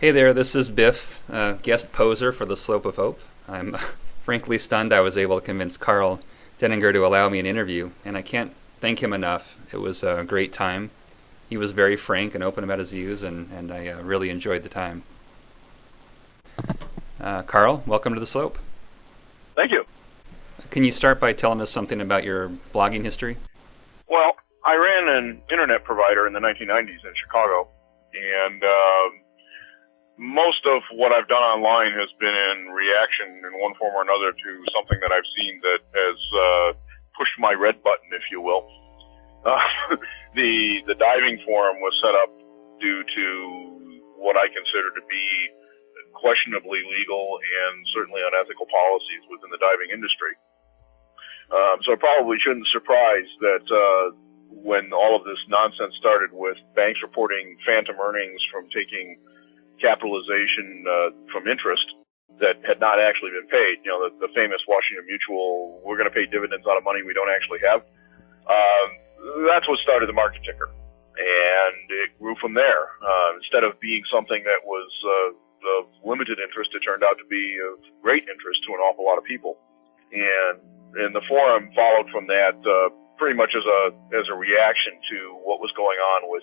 Hey there, this is Biff, guest poser for the Slope of Hope. I'm frankly stunned I was able to convince Karl Denninger to allow me an interview, and I can't thank him enough. It was a great time. He was very frank and open about his views, and I really enjoyed the time. Karl, welcome to the Slope. Thank you. Can you start by telling us something about your blogging history? Well, I ran an internet provider in the 1990s in Chicago, and most of what I've done online has been in reaction in one form or another to something that I've seen that has pushed my red button, if you will. The diving forum was set up due to what I consider to be questionably legal and certainly unethical policies within the diving industry. So it probably shouldn't surprise that when all of this nonsense started with banks reporting phantom earnings from taking capitalization from interest that had not actually been paid, the famous Washington Mutual, we're going to pay dividends out of money we don't actually have. That's what started the market ticker. And it grew from there. Instead of being something that was of limited interest, it turned out to be of great interest to an awful lot of people. And the forum followed from that pretty much as a reaction to what was going on with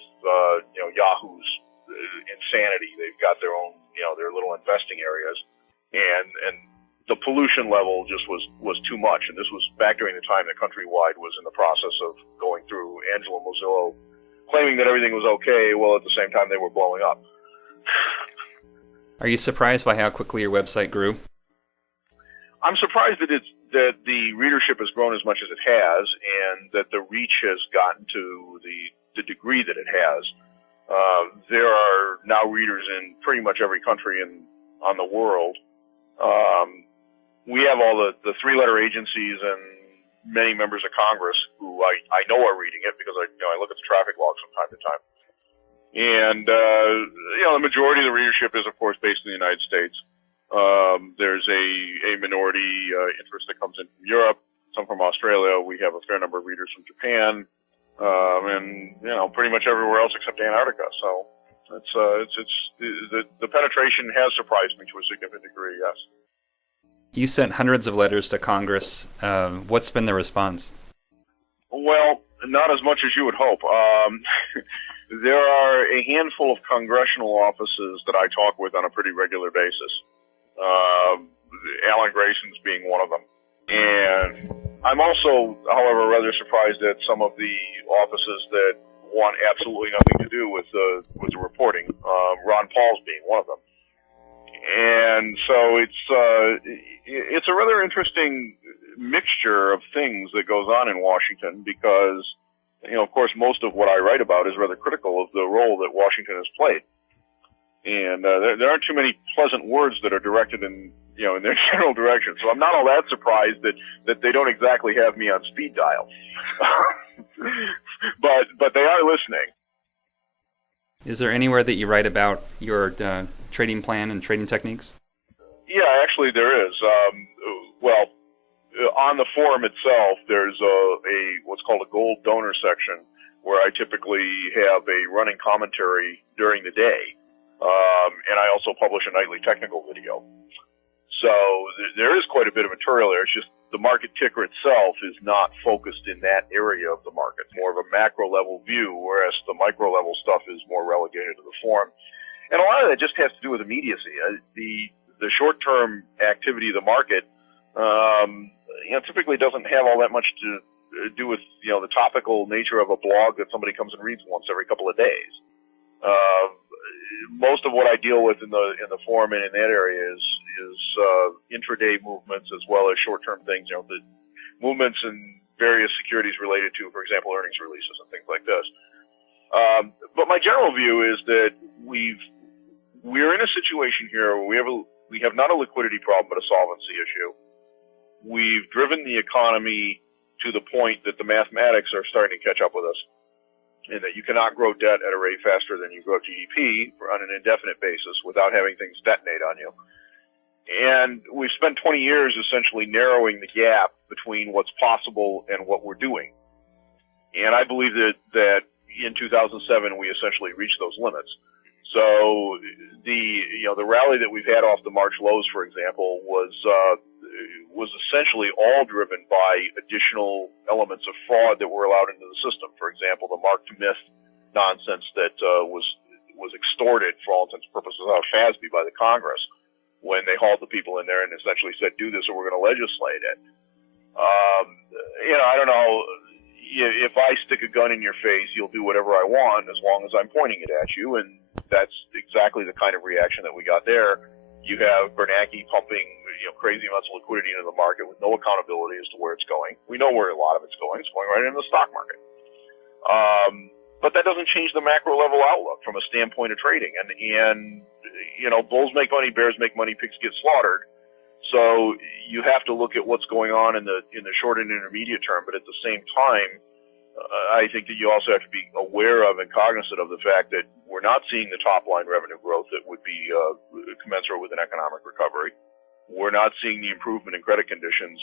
Yahoo's insanity. They've got their own, their little investing areas, and the pollution level just was too much. And this was back during the time that Countrywide was in the process of going through Angelo Mozillo, claiming that everything was okay, while at the same time they were blowing up. Are you surprised by how quickly your website grew? I'm surprised that the readership has grown as much as it has, and that the reach has gotten to the degree that it has. There are now readers in pretty much every country on the world. We have all the three-letter agencies and many members of Congress who I know are reading it because I look at the traffic logs from time to time. And the majority of the readership is, of course, based in the United States. There's a minority interest that comes in from Europe, some from Australia. We have a fair number of readers from Japan. And pretty much everywhere else except Antarctica. So the penetration has surprised me to a significant degree. Yes. You sent hundreds of letters to Congress. What's been the response? Well, not as much as you would hope. There are a handful of congressional offices that I talk with on a pretty regular basis. Alan Grayson's being one of them, and I'm also, however, rather surprised at some of the offices that want absolutely nothing to do with the reporting. Ron Paul's being one of them, and so it's a rather interesting mixture of things that goes on in Washington because, of course, most of what I write about is rather critical of the role that Washington has played, and there aren't too many pleasant words that are directed in their general direction. So I'm not all that surprised that they don't exactly have me on speed dial. but they are listening. Is there anywhere that you write about your trading plan and trading techniques? Yeah, actually there is. On the forum itself, there's a what's called a gold donor section where I typically have a running commentary during the day. And I also publish a nightly technical video. So there is quite a bit of material there. It's just the market ticker itself is not focused in that area of the market. It's more of a macro level view, whereas the micro level stuff is more relegated to the forum. And a lot of that just has to do with immediacy. The short-term activity of the market, typically doesn't have all that much to do with, the topical nature of a blog that somebody comes and reads once every couple of days. Most of what I deal with in the forum and in that area is intraday movements as well as short-term things, the movements in various securities related to, for example, earnings releases and things like this. But my general view is that we're in a situation here where we have not a liquidity problem but a solvency issue. We've driven the economy to the point that the mathematics are starting to catch up with us, and that you cannot grow debt at a rate faster than you grow GDP on an indefinite basis without having things detonate on you. And we've spent 20 years essentially narrowing the gap between what's possible and what we're doing. And I believe that in 2007 we essentially reached those limits. So the rally that we've had off the March lows, for example, was essentially all driven by additional elements of fraud that were allowed into the system. For example, the mark to myth nonsense that was extorted for all intents and purposes out of FASB by the Congress when they hauled the people in there and essentially said, do this or we're going to legislate it. I don't know. If I stick a gun in your face, you'll do whatever I want as long as I'm pointing it at you. And that's exactly the kind of reaction that we got there. You have Bernanke pumping, crazy amounts of liquidity into the market with no accountability as to where it's going. We know where a lot of it's going. It's going right into the stock market. But that doesn't change the macro level outlook from a standpoint of trading. And bulls make money, bears make money, pigs get slaughtered. So you have to look at what's going on in the short and intermediate term. But at the same time, I think that you also have to be aware of and cognizant of the fact that we're not seeing the top line revenue growth that would be commensurate with an economic recovery. We're not seeing the improvement in credit conditions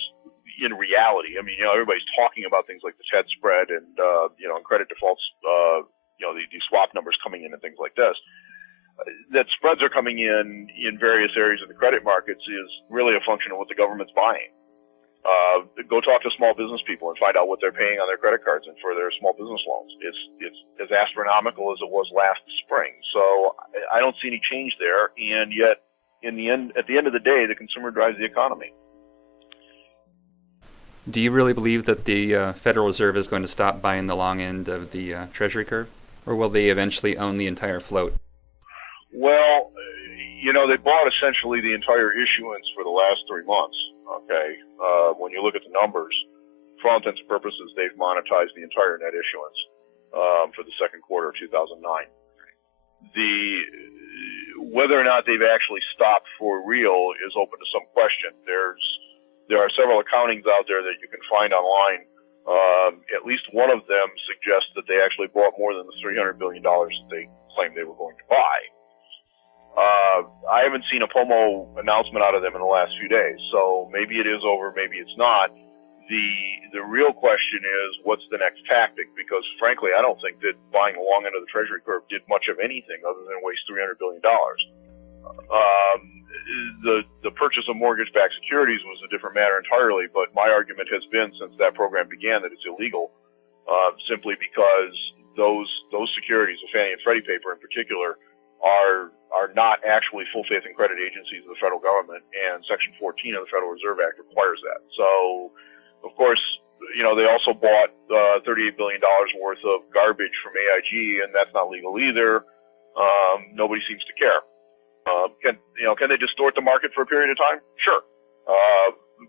in reality. I mean, everybody's talking about things like the TED spread and, and credit defaults, these swap numbers coming in and things like this. That spreads are coming in various areas of the credit markets is really a function of what the government's buying. Go talk to small business people and find out what they're paying on their credit cards and for their small business loans. It's as astronomical as it was last spring. So I don't see any change there. And yet, at the end of the day, the consumer drives the economy. Do you really believe that the Federal Reserve is going to stop buying the long end of the Treasury curve? Or will they eventually own the entire float? Well, they bought essentially the entire issuance for the last 3 months, okay? When you look at the numbers, for all intents and purposes, they've monetized the entire net issuance for the second quarter of 2009. Whether or not they've actually stopped for real is open to some question. There are several accountings out there that you can find online. At least one of them suggests that they actually bought more than the $300 billion that they claimed they were going to buy. I haven't seen a POMO announcement out of them in the last few days, so maybe it is over, maybe it's not. The real question is, what's the next tactic? Because frankly, I don't think that buying the long end of the Treasury curve did much of anything other than waste $300 billion. The purchase of mortgage-backed securities was a different matter entirely, but my argument has been since that program began that it's illegal, simply because those securities, the Fannie and Freddie paper in particular, are not actually full faith and credit agencies of the federal government, and Section 14 of the Federal Reserve Act requires that. So, of course, they also bought $38 billion worth of garbage from AIG, and that's not legal either. Nobody seems to care. Can they distort the market for a period of time? Sure.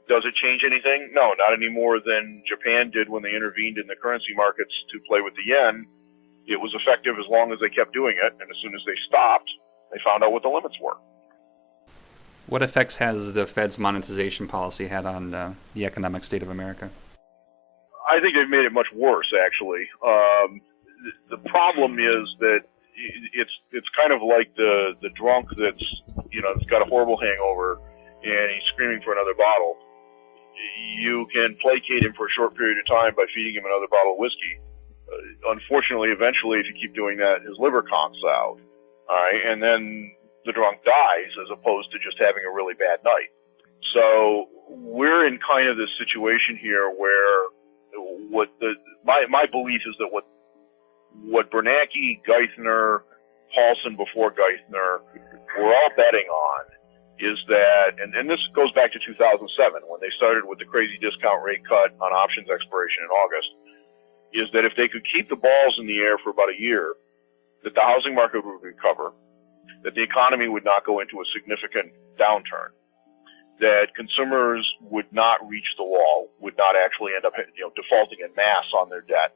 Does it change anything? No, not any more than Japan did when they intervened in the currency markets to play with the yen. It was effective as long as they kept doing it, and as soon as they stopped, they found out what the limits were. What effects has the Fed's monetization policy had on the economic state of America? I think they've made it much worse, actually. The problem is that it's kind of like the drunk that's got a horrible hangover and he's screaming for another bottle. You can placate him for a short period of time by feeding him another bottle of whiskey. Unfortunately, eventually, if you keep doing that, his liver conks out. All right, and then the drunk dies as opposed to just having a really bad night. So we're in kind of this situation here where my belief is that what Bernanke, Geithner, Paulson before Geithner were all betting on is that, and this goes back to 2007 when they started with the crazy discount rate cut on options expiration in August, is that if they could keep the balls in the air for about a year, that the housing market would recover, that the economy would not go into a significant downturn, that consumers would not reach the wall, would not actually end up defaulting en masse on their debt,